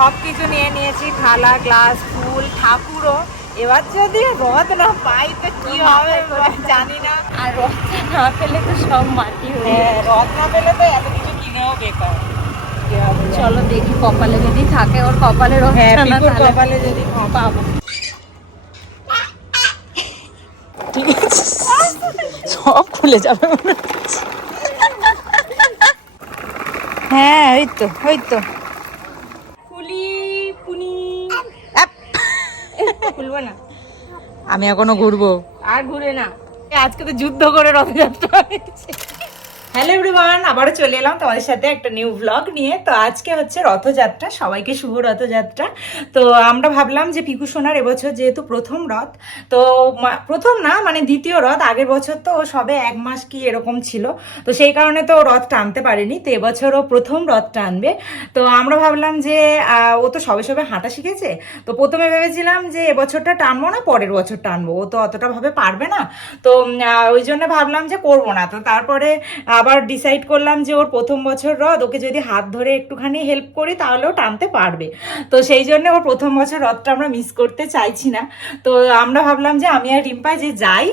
সব কিছু নিয়ে নিয়েছি, থালা, গ্লাস, ফুল, ঠাকুরও। এবার যদি রথ না পাই তো কি হবে জানি না। আর রথ না পেলে তো সব মাটি হয়ে হ্যাঁ, রথ না পেলে তো এত কিছু কিনেও বেকার। চলো দেখি কপালে যদি থাকে, ওর কপালে রথ হ্যাঁ, না পিকুর তাহলে কপালে যদি পাবো। ঠিক আছে, সব খুলে যাবে মনে হচ্ছে। হ্যাঁ, ওই তো ওই তো ফুলি ফুলি খুলবো না, আমি এখনো ঘুরবো। আর ঘুরে না। আজকে তো যুদ্ধ করে রথযাত্রা হয়েছে। হ্যালো এভরিওয়ান, আবারও চলে এলাম তোমাদের সাথে একটা নিউ ব্লগ নিয়ে। তো আজকে হচ্ছে রথযাত্রা, সবাইকে শুভ রথযাত্রা। তো আমরা ভাবলাম যে পিকু সোনার এবছর যেহেতু প্রথম রথ, তো প্রথম না মানে দ্বিতীয় রথ, আগের বছর তো ও সবে 1 মাস কি এরকম ছিল, তো সেই কারণে তো রথ টানতে পারেনি। তো এবছর ও প্রথম রথ টানবে। তো আমরা ভাবলাম যে ও তো সবে সবে হাঁটা শিখেছে, তো প্রথমে ভেবেছিলাম যে এবছরটা টানবো না, পরের বছর টানবো, ও তো অতটা ভাবে পারবে না। তো ওই জন্য ভাবলাম যে করবো না। তো তারপরে আবার ডিসাইড করলাম যে ওর প্রথম বছর রথ, ওকে যদি হাত ধরে একটুখানি হেল্প করি তাহলেও টানতে পারবে। তো সেই জন্য ওর প্রথম বছর রথটা আমরা মিস করতে চাইছি না। তো আমরা ভাবলাম যে আমি আর রিম্পা যে যাই,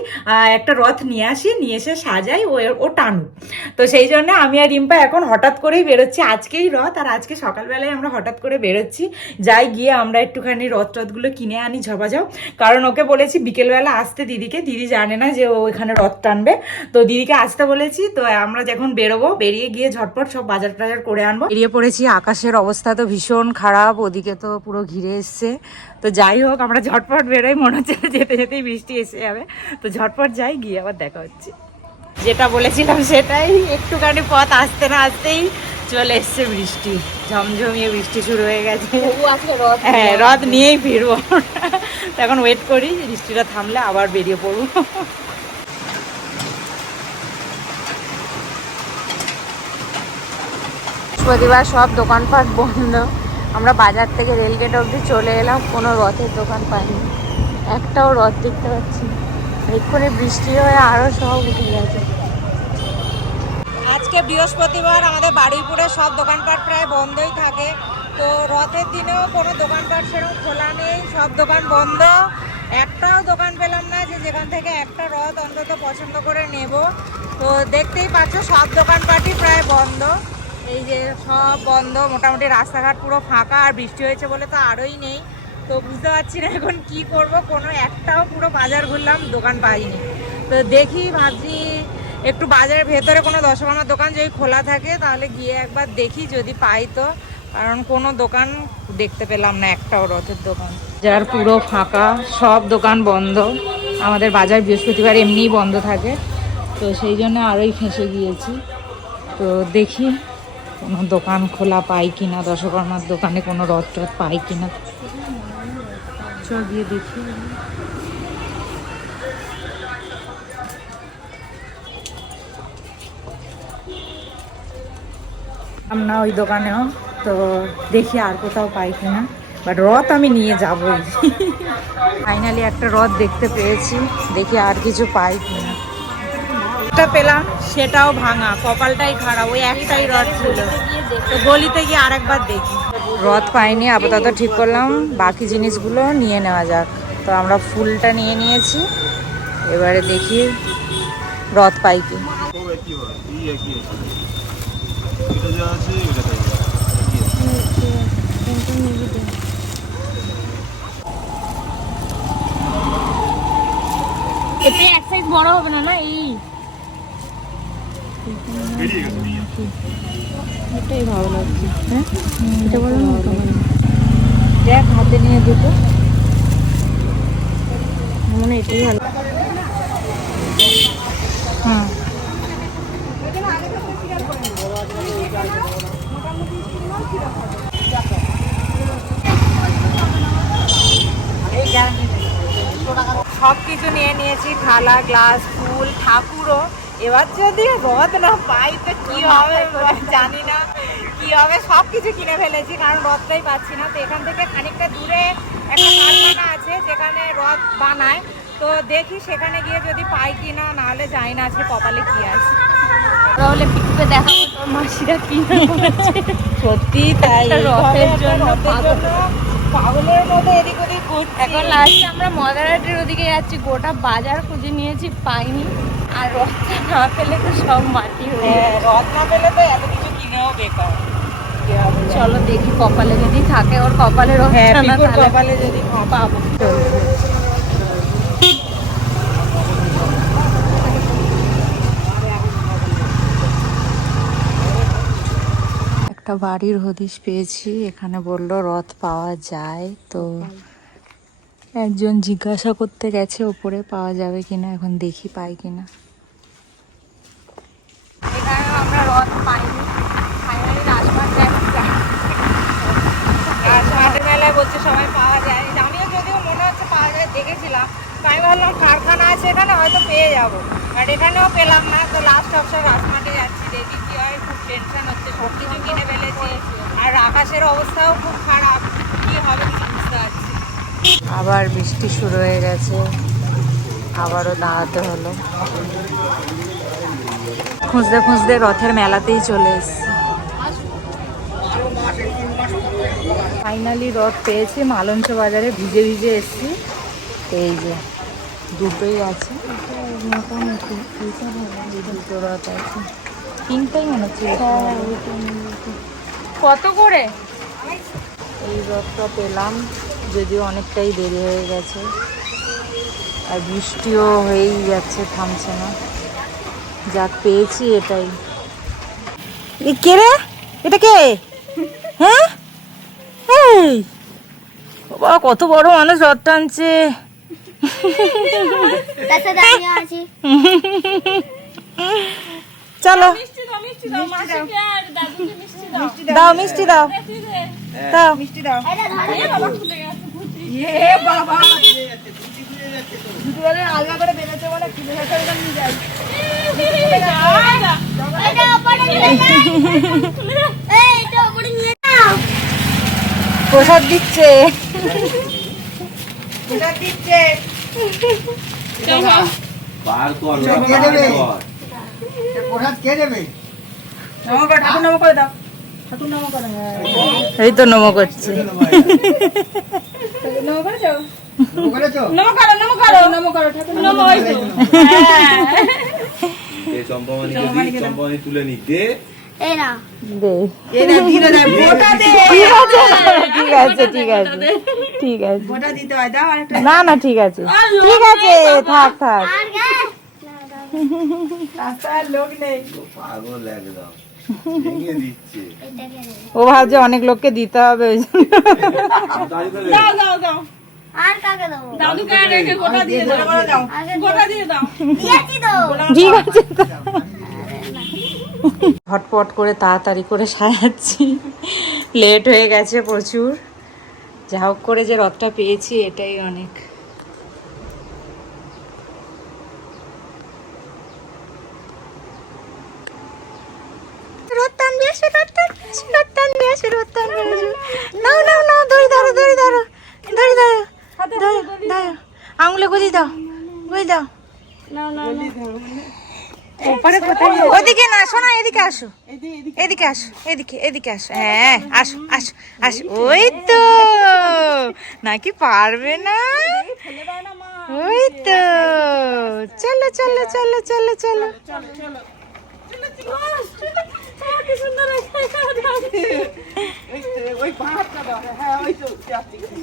একটা রথ নিয়ে আসি, নিয়ে এসে সাজাই, ও টানুক। তো সেই জন্য আমি আর রিম্পা এখন হঠাৎ করেই বেরোচ্ছি। আজকেই রথ, আর আজকে সকালবেলায় আমরা হঠাৎ করে বেরোচ্ছি। যাই, গিয়ে আমরা একটুখানি রথগুলো কিনে আনি ঝপাঝপ। কারণ ওকে বলেছি বিকেলবেলা আসতে দিদিকে, দিদি জানে না যে ও এখানে রথ টানবে। তো দিদিকে আসতে বলেছি। তো আমরা যখন বেরোবো, বেরিয়ে গিয়ে ঝটপট সব বাজার টাজার করে আনবো। বেরিয়ে পড়েছি। আকাশের অবস্থা তো ভীষণ খারাপ, ওদিকে তো পুরো ঘিরে এসছে। তো যাই হোক, আমরা ঝটপট বেরোই, মনে হচ্ছে যেতে যেতেই বৃষ্টি এসে যাবে। তো ঝটপট যাই, গিয়ে আবার দেখা হচ্ছে। যেটা বলেছিলাম সেটাই, একটুখানি পথ আসতে না আসতেই চলে এসছে বৃষ্টি, ঝমঝমিয়ে বৃষ্টি শুরু হয়ে গেছে। হ্যাঁ, রথ নিয়েই ফিরবো। তো এখন ওয়েট করি, বৃষ্টিটা থামলে আবার বেরিয়ে পড়বো। বৃহস্পতিবার সব দোকানপাট বন্ধ। আমরা বাজার থেকে রেলগেট অবধি চলে এলাম, কোনো রথের দোকান পাইনি, একটাও রথ দেখতে পাচ্ছি। এক্ষুনি বৃষ্টি হয়ে আরো সব উঠে গেছে। আজকে বৃহস্পতিবার, আমাদের বারুইপুরে সব দোকানপাট প্রায় বন্ধই থাকে। তো রথের দিনেও কোনো দোকানপাট সেরকম খোলা নেই, সব দোকান বন্ধ। একটাও দোকান পেলাম না যে যেখান থেকে একটা রথ অন্তত পছন্দ করে নেব। তো দেখতেই পাচ্ছ সব দোকানপাটই প্রায় বন্ধ। এই যে সব বন্ধ, মোটামুটি রাস্তাঘাট পুরো ফাঁকা, আর বৃষ্টি হয়েছে বলে তো আরোই নেই। তো বুঝতে পারছি না এখন কি করব, কোনো একটাও, পুরো বাজার ঘুরলাম, দোকান পাইনি। তো দেখি, ভাবছি একটু বাজারের ভেতরে কোনো দশকর্মার দোকান যদি খোলা থাকে তাহলে গিয়ে একবার দেখি যদি পাই তো, কারণ কোনো দোকান দেখতে পেলাম না, একটাও রথের দোকান। যার পুরো ফাঁকা, সব দোকান বন্ধ। আমাদের বাজার বৃহস্পতিবার এমনিই বন্ধ থাকে, তো সেই জন্য আরোই ফেঁসে গিয়েছি। তো দেখি কোনো দোকান খোলা পাই কিনা, দশকর্মার দোকানে কোনো রথ পাই কিনা। চল গিয়ে দেখি। না ওই দোকানেও, তো দেখি আর কোথাও পাই কিনা, বাট রথ আমি নিয়ে যাবই। ফাইনালি একটা রথ দেখতে পেয়েছি, দেখি আর কিছু পাই কিনা। একটা পেলাম, সেটাও ভাঙা, কপালটাই খারাপ, ওই একটাই রথ ছিল। তো গলিতে গিয়ে আরেকবার দেখি। রথ পাইনি, আপাতত ঠিক করলাম বাকি জিনিসগুলো নিয়ে নেওয়া যাক। তো আমরা ফুলটা নিয়ে নিয়েছি, এবারে দেখি রথ পাই কি। এতে এক সাইজ বড় হবে না, না এই এটাই ভালো লাগছে। হ্যাঁ, এটা বলো না, দেখ হাতে নিয়ে দুটো, মনে এটাই ভালো। হ্যাঁ, সব কিছু নিয়ে নিয়েছি, থালা, গ্লাস, ফুল, ঠাকুরও। এবার যদি রথ না পাই তো কি হবে জানি না, কি হবে। সব কিছু কিনে ফেলেছি, কারণ রথটাই পাচ্ছি না। তো এখান থেকে খানিকটা দূরে একটা কারখানা আছে যেখানে রথ বানায়, তো দেখি সেখানে গিয়ে যদি পাই কিনা, নাহলে যাই না, আজকে কপালে কি আছে। তাহলে পিকপে দেখাবো তোর মাসিরা কি না করেছে। সত্যি তাই, রথের জন্য পাগলের মতো এদিক ওদিক ঘুরছি। এখন লাস্টে আমরা মদারাটের ওদিকে যাচ্ছি, গোটা বাজার খুঁজে নিয়েছি, পাইনি। আর রথটা না পেলে তো সব মাটি হয়ে হ্যাঁ, রথ না পেলে তো এত কিছু কিনেও বেকার। কি হবে জানি। চলো দেখি কপালে যদি থাকে, ওর কপালে হ্যাঁ, রথটা না পিকুর তাহলে কপালে যদি পাবো। একটা বাড়ির হদিশ পেয়েছি, এখানে বললো রথ পাওয়া যায়। তো একজন জিজ্ঞাসা করতে গেছে ওপরে পাওয়া যাবে কিনা, এখন দেখি পাই কিনা। এখানে আমরা রথ পাইনি, ফাইনালি রাজমার্গে মাঠের মেলায় বলছে সবাই পাওয়া যায়, আমিও যদিও মনে হচ্ছে পাওয়া যায় দেখেছিলাম, তো আমি ভাবলাম কারখানা আছে এখানে হয়তো পেয়ে যাবো, বাট এখানেও পেলাম না। তো লাস্ট অপশন রাজমাঠে যাচ্ছি, দেখি কি হয়। খুব টেনশন হচ্ছে, সব কিছু কিনে ফেলেছি, আর আকাশের অবস্থাও খুব খারাপ, কি হবে কিছু বুঝতে পারছি। আবার বৃষ্টি শুরু হয়ে গেছে, আবারও দাঁড়াতে হলো। খুঁজতে খুঁজতে রথের মেলাতেই চলে এসেছি। ফাইনালি রথ পেয়েছি, মালঞ্চ বাজারে ভিজে ভিজে এসেছি। এই যে দুটোই আছে, মোটামুটি দুটো রথ আছে, তিনটাই মনে হচ্ছে। কত করে? এই রথটা পেলাম, যদিও অনেকটাই দেরি হয়ে গেছে, আর বৃষ্টিও হয়েই যাচ্ছে, থামছে না। যাক পেয়েছি এটাই। কে রে, এটা কে? হ্যাঁ, এই বাবা কত বড় মানুষ রথ টানছে। চলো দাও, মিষ্টি দাও, দাও মিষ্টি দাও। আলগা করে বেরোচ্ছে বলে প্রসাদ দিচ্ছে, প্রসাদ দিচ্ছে। এই তো নমো করছে। তুলে নিতে ঠিক আছে, ঠিক আছে, ঠিক আছে, না না ঠিক আছে, ঠিক আছে, থাক থাক। লোক নেই, পাগল একদম ভেঙে দিচ্ছে। ও ভাবছে অনেক লোককে দিতে হবে ওই জন্য। দাঁড়ি করে দাও দাও দাও, আর কাকে দেবো? দাদুকে রেখে গোটা দিয়ে দাও, গোটা দিয়ে দাও। দিয়েছি তো। ঠিক আছে, ঝটপট করে তাড়াতাড়ি করে সাজাচ্ছি, লেট হয়ে গেছে প্রচুর। যা হোক করে যে রথটা পেয়েছি এটাই অনেক। আঙুলে গুলি দাও, গুলি দাও। ওদিকে না, শোনা, এদিকে আসো, এদিকে আসো, এদিকে এদিকে আসো। হ্যাঁ, আসো আসো আসো। ওই তো, নাকি পারবে না? ওই তো, চলো চলো চলো চলো চলো।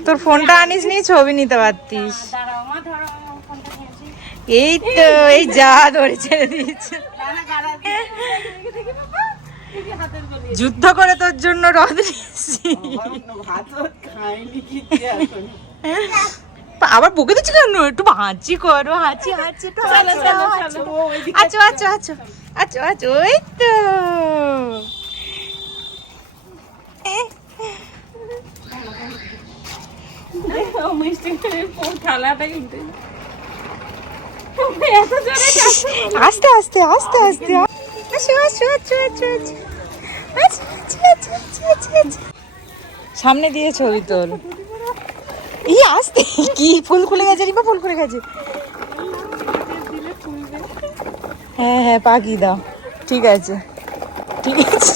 তোর ফোনটা আনিস নি, ছবি নিতে পারতিস। এই তো, এই যা ধরে ছেড়ে দিয়েছে। যুদ্ধ করে তোর জন্য রথ নিয়েছি। আবার বকে দিচ্ছি কেন? একটু হাঁচি করো, হাঁচি হাঁচি। আচ্ছা আচ্ছা আচ্ছা আচ্ছা আচ্ছা, ওই তো। আস্তে আস্তে আস্তে আস্তে, আসো আসো আসো আসো। সামনে দিয়ে ছবি তোল। ই আস্তে, কি ফুল খুলে গেছে, রিপা ফুল খুলে গেছে। হ্যাঁ হ্যাঁ, পাখি দাও। ঠিক আছে ঠিক আছে,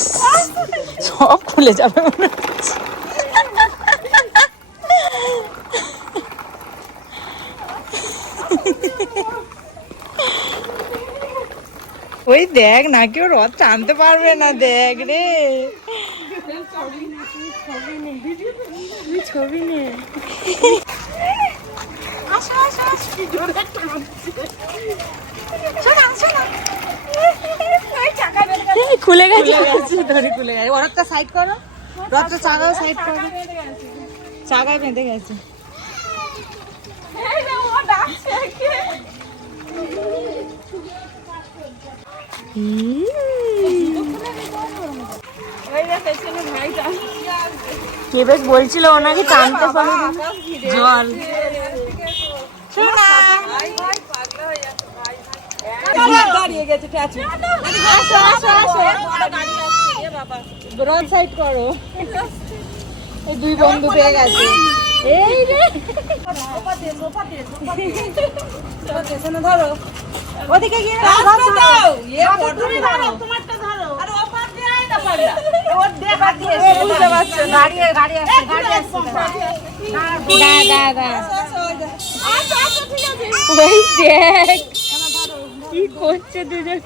সব খুলে যাবে মনে হচ্ছে। ওই দেখ না, কেউ রথ টানতে পারবে না, দেখ রে। ছবি নে। খুলে গেছে, ধরে খুলে গেছে। রথটা সাইড করো, রথটা চাগাও সাইড করো, চাগায় বেঁধে গেছে। কে বেশ বলছিল ওনাকে টানতে পারে জল। দাঁড়িয়ে গেছে, রথ সাইড করো। এই দুই বন্ধু পেয়ে গেছে। এই রে ধরো, ওদিকে গিয়ে কি করছে দুজন।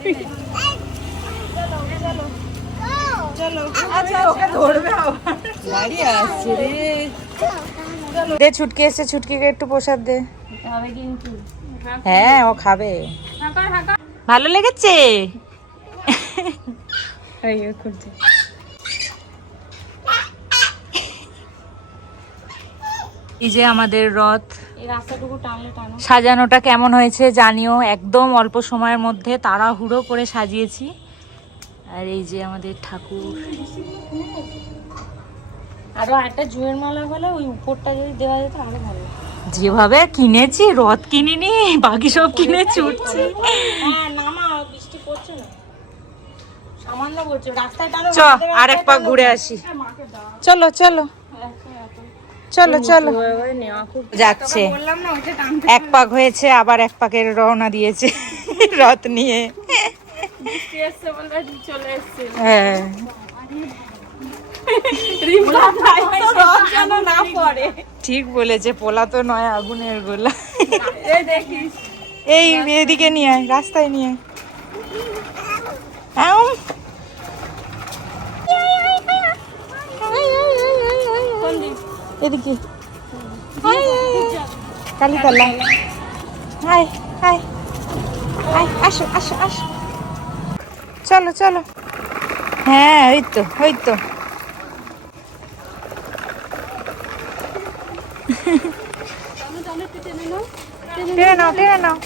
দে ছুটকি এসছে, ছুটকিকে একটু প্রসাদ দে। হ্যাঁ ও খাবে। ভালো লেগেছে? এই যে আমাদের রথ, সাজানোটা কেমন হয়েছে জানিও। একদম অল্প সময়ের মধ্যে তাড়াহুড়ো করে সাজিয়েছি। আর এই যে আমাদের ঠাকুর। আরো একটা জুয়ের মালা হলে ওই উপরটা যদি দেওয়া যেত আরো ভালো। যেভাবে কিনেছি, রথ কিনিনি, বাকি সব কিনে ছুটছি। বৃষ্টি পড়ছে না, সামান্য পড়ছে। রাস্তায় আর এক পাক ঘুরে আসি। চলো চলো চলো চলো। যাচ্ছে, এক পাক হয়েছে, আবার এক পাকের রওনা দিয়েছে রথ নিয়ে। হ্যাঁ ঠিক বলেছে, পোলা তো নয়, আগুনের গোলা। এই এদিকে নিয়ে আয়, রাস্তায় নিয়ে আয়। এদিকে কালীতলা। হাই হাই হাই, আসো আসো আসো, চলো চলো। হ্যাঁ ওই তো ওই তো। টেনে নাও টেনে নাও।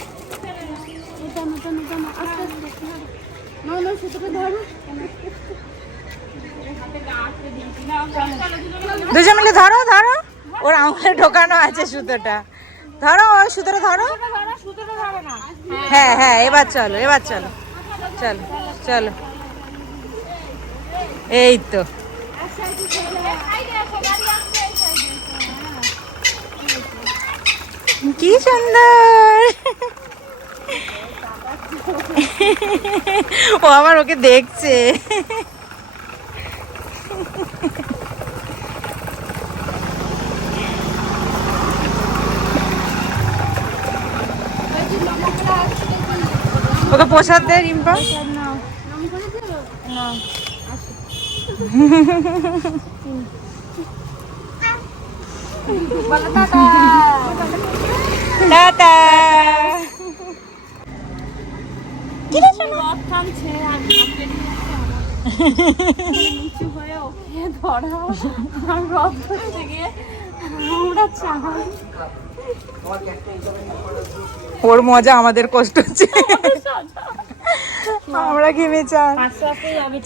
দুজন মিলে ধরো ধরো, ওর আঙুলে ঢোকানো আছে সুতোটা। ধরো ওই সুতোটা ধরো। হ্যাঁ হ্যাঁ এবার চলো, এবার চলো চলো চলো। এই তো কি সুন্দর। ও আবার ওকে দেখছে। ওকে প্রসাদ দে রিম্পা। টাটা। ওর মজা, আমাদের কষ্ট হচ্ছে, আমরা ঘেমে চাই।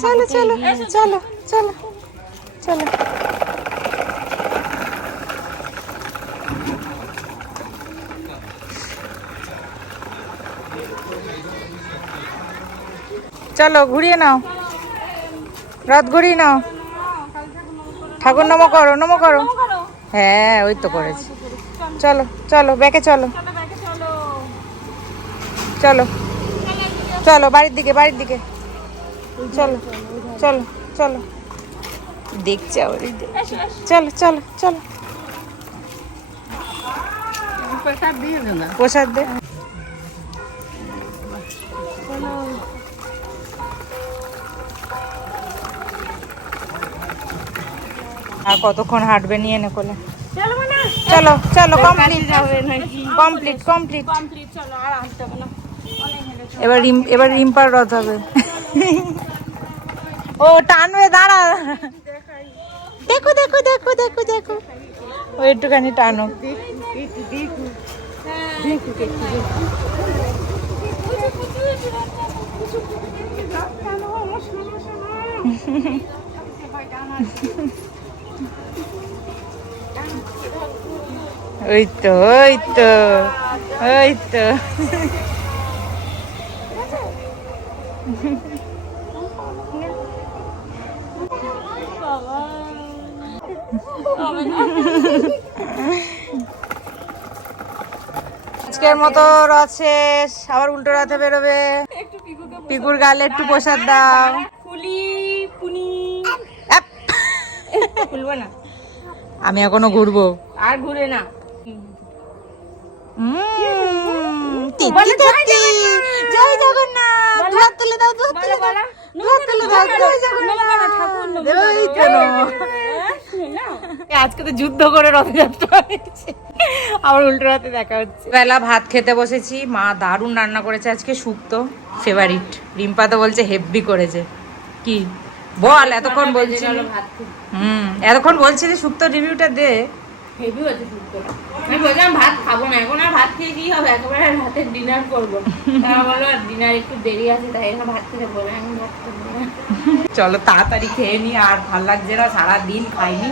চলো চলো চলো চলো চলো। চলো ঘুরিয়ে নাও, রথ ঘুরিয়ে নাও। ঠাকুর নমো করো, নমো করো। হ্যাঁ ওই তো করেছি। চলো চলো ব্যাকে চলো, চলো চলো বাড়ির দিকে, বাড়ির দিকে। চলো চলো চলো দেখছে আবার চলো চলো চলো প্রসাদ দে আর কতক্ষণ হাঁটবে নিয়ে নে কোলে চলো চলো কমপ্লিট কমপ্লিট কমপ্লিট এবার রিম্পার রথ হবে ও টানবে দাঁড়া দেখো দেখো দেখো দেখো দেখো ও একটুখানি টানো ওই তো ওই তো ওই তো আজকের মতো রথ শেষ আবার উল্টো রথে বেরোবে পিকুর গালে একটু প্রসাদ দাও খুলবো না আমি এখনো ঘুরবো আর ঘুরে না জয় জগন্নাথ হাত তুলে দাও হাত তুলে দাও হাত তুলে দাও জয় জগন্নাথ আজকে তো যুদ্ধ করে রথযাত্রা হয়েছে আবার উল্টো রাতে দেখা হচ্ছে বেলা ভাত খেতে বসেছি মা দারুণ রান্না করেছে আজকে শুক্তো ফেভারিট রিম্পা তো বলছে হেভি করেছে কি বল এতক্ষণ বলছি এতক্ষণ বলছি যে শুক্তো রিভিউটা দে হেভি হয়েছে শুক্তোটা আমি বললাম ভাত খাবো না এখন আর ভাত খেয়ে কি হবে একেবারে রাতের ডিনার করবো তারা বলো ডিনার একটু দেরি আছে তাই এখন ভাত খেতে বলে আমি ভাত খাবো না চলো তাড়াতাড়ি খেয়ে নি আর ভাল লাগছে না সারাদিন খাইনি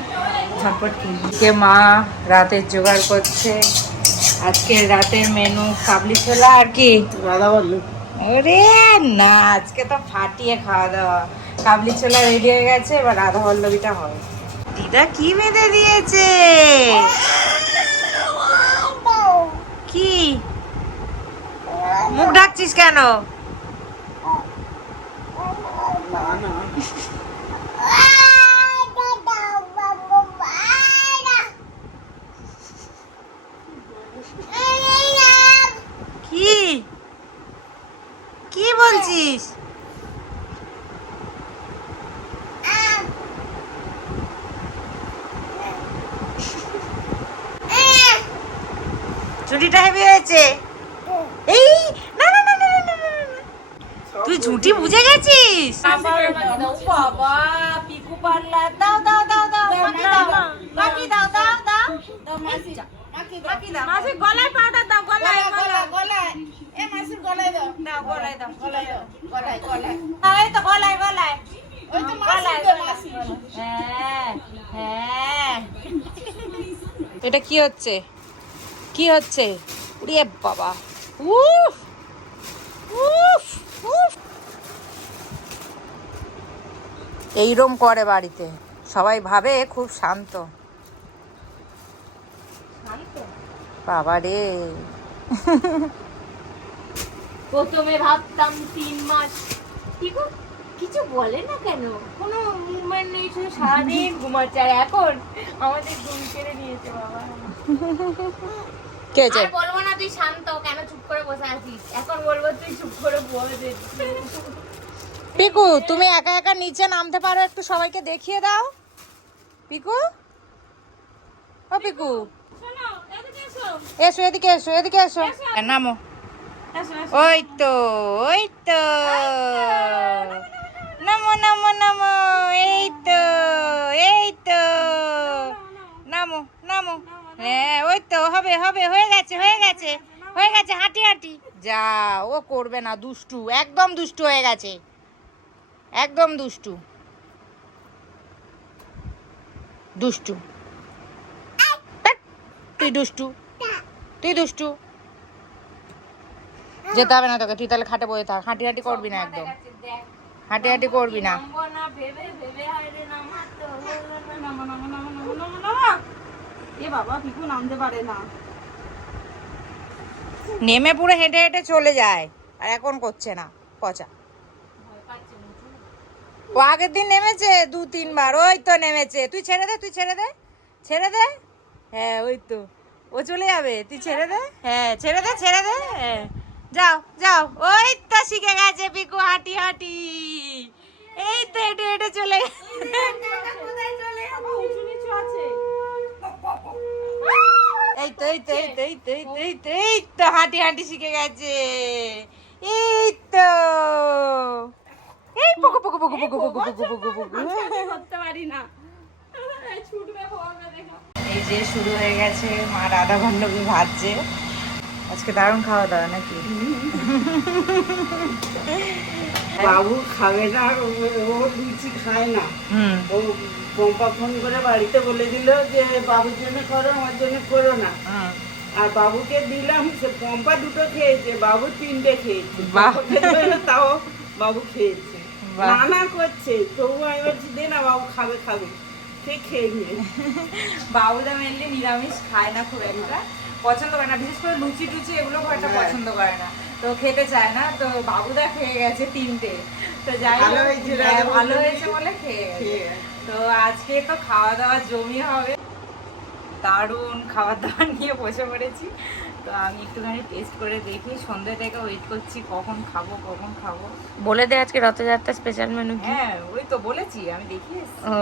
ঝটপট খেয়ে মা রাতের জোগাড় করছে আজকের রাতের মেনু কাবলি ছোলা আর কি ওরে না আজকে তো ফাটিয়ে খাওয়া দাওয়া কাবলি ছোলা রেডি হয়ে গেছে এবার রাধা বল্লবীটা হবে দিদা কি বেঁধে দিয়েছে কি মুখ ঢাকছিস কেন কি কি বলছিস ছুটিটা হেভি হয়েছে এই না না না না না না তুই ঝুটি বুঝে গেছিস বাবা পিকু পারলা দাও দাও দাও দাও বাকি দাও দাও দাও বাকি দাও মাসি গলায় পাউডার দাও গলায় গলায় এ মাসির গলায় দাও দাও গলায় দাও গলায় দাও গলায় গলায় এই তো গলায় গলায় ওই তো মাসি তো মাসি হ্যাঁ হ্যাঁ এটা কি হচ্ছে কি হচ্ছে উড়ে বাবা উফ উফ উফ এইরকম করে বাড়িতে সবাই ভাবে খুব শান্ত বাবা রে প্রথমে ভাবতাম 3 মাস কিছু বলে না কেন কোনো মুভমেন্ট নেই শুধু সারাদিন ঘুমাচ্ছে আর এখন আমাদের ঘুম কেড়ে নিয়েছে বাবা কে যে আর বলবো না তুই শান্ত কেন চুপ করে বসে আছিস এখন বলবো তুই চুপ করে বসে পিকু তুমি একা একা নিচে নামতে পারো একটু সবাইকে দেখিয়ে দাও পিকু ও পিকু এসো এদিকে এসো এদিকে এসো নামো ওই তো নামো নামো নামো এই তো নামো নামো হ্যাঁ ওই তো হবে হবে হয়ে গেছে হাঁটি হাঁটি যা ও করবে না দুষ্টু একদম দুষ্টু হয়ে গেছে একদম দুষ্টু দুষ্টু তুই দুষ্টু যেতে হবে না তোকে তুই তাহলে খাটে বসে থাক হাঁটি হাঁটি করবি না একদম হাঁটি হাঁটি করবি না নেমে পুরো হেঁটে হেঁটে চলে যায় আর এখন করছে না পচা ও আগের দিন নেমেছে 2-3 বার, ওই তো নেমেছে। তুই ছেড়ে দে, তুই ছেড়ে দে, ছেড়ে দে। হ্যাঁ ওই তো, ও চলে যাবে, তুই ছেড়ে দে। হ্যাঁ ছেড়ে দে, ছেড়ে দে। হ্যাঁ যাও যাও, ওই তো শিখে গেছে পিকু হাঁটি হাঁটি। এই তো হেঁটে হেঁটে চলে এই তো এই তো এই তো এই তো এই তো এই তো এই তো হাঁটি হাঁটি শিখে গেছে। এই তো এই Poco Poco Poco Poco Poco Poco Poco Poco করতে পারি না, ছুটবে পড়বে দেখো। এই যে শুরু হয়ে গেছে, মা রাধা বল্লভী ভাজছে। আজকে দারুণ খাওয়া দাওয়া নাকি? বাবু খাবে না, ও লুচি খায় না। হুম, ও পম্পা ফোন করে বাড়িতে বলে দিল যে বাবুর জন্য করো, আমার জন্য করো না। হুম। আর বাবুকে দিলাম, সে পম্পা 2টো খেয়েছে, বাবু 3টে খেয়েছে। বাহ। পম্পা খেতে না, তাও বাবু খেয়েছে। বাহ। মানা করছে, তবু আমি বলছি দে না, বাবু খাবে খাবে, সে খেয়ে নিয়ে। বাবুদা মেনলি নিরামিষ খায় না খুব একটা, পছন্দ করে না, বিশেষ করে লুচি টুচি এগুলো খুব একটা পছন্দ করে না, তো খেতে চায় না। তো বাবুদা খেয়ে গেছে 3টে। তো যাই ভালো হোক, হয়েছে, হ্যাঁ, রাধা ভালো বল্লভী। হয়েছে বলে খেয়ে গেছে। খেয়ে গেছে। তো আজকে তো খাওয়া দাওয়া জমি হবে, দারুণ খাবার দাবার নিয়ে বসে পড়েছি। তো আমি একটুখানি টেস্ট করে দেখি, সন্ধ্যে থেকে ওয়েট করছি কখন খাবো কখন খাবো। বলে দে আজকে রথযাত্রা স্পেশাল মেনু কি? হ্যাঁ ওই তো বলেছি, আমি দেখি এসছি। ও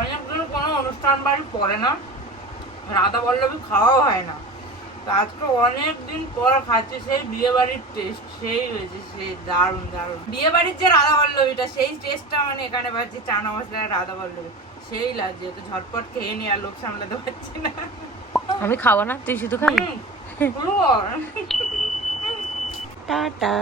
অনেকদিন কোনো অনুষ্ঠান বাড়ি পড়ে না, রাধা বল্লভী খাওয়াও হয় না, তো আজকে অনেকদিন পর খাচ্ছি। সেই বিয়ে বাড়ির টেস্ট সেই হয়েছে, সেই দারুণ দারুণ। বিয়ে বাড়ির যে রাধা বল্লভীটা, সেই টেস্টটা মানে এখানে পাচ্ছি, চানা মশলার রাধা বল্লভী সেই লাগছে। তো ঝটপট খেয়ে নিয়ে আর লোক সামলাতে পারছি না। আমি খাবো না, তুই শুধু খাবি। পুরো টাটা।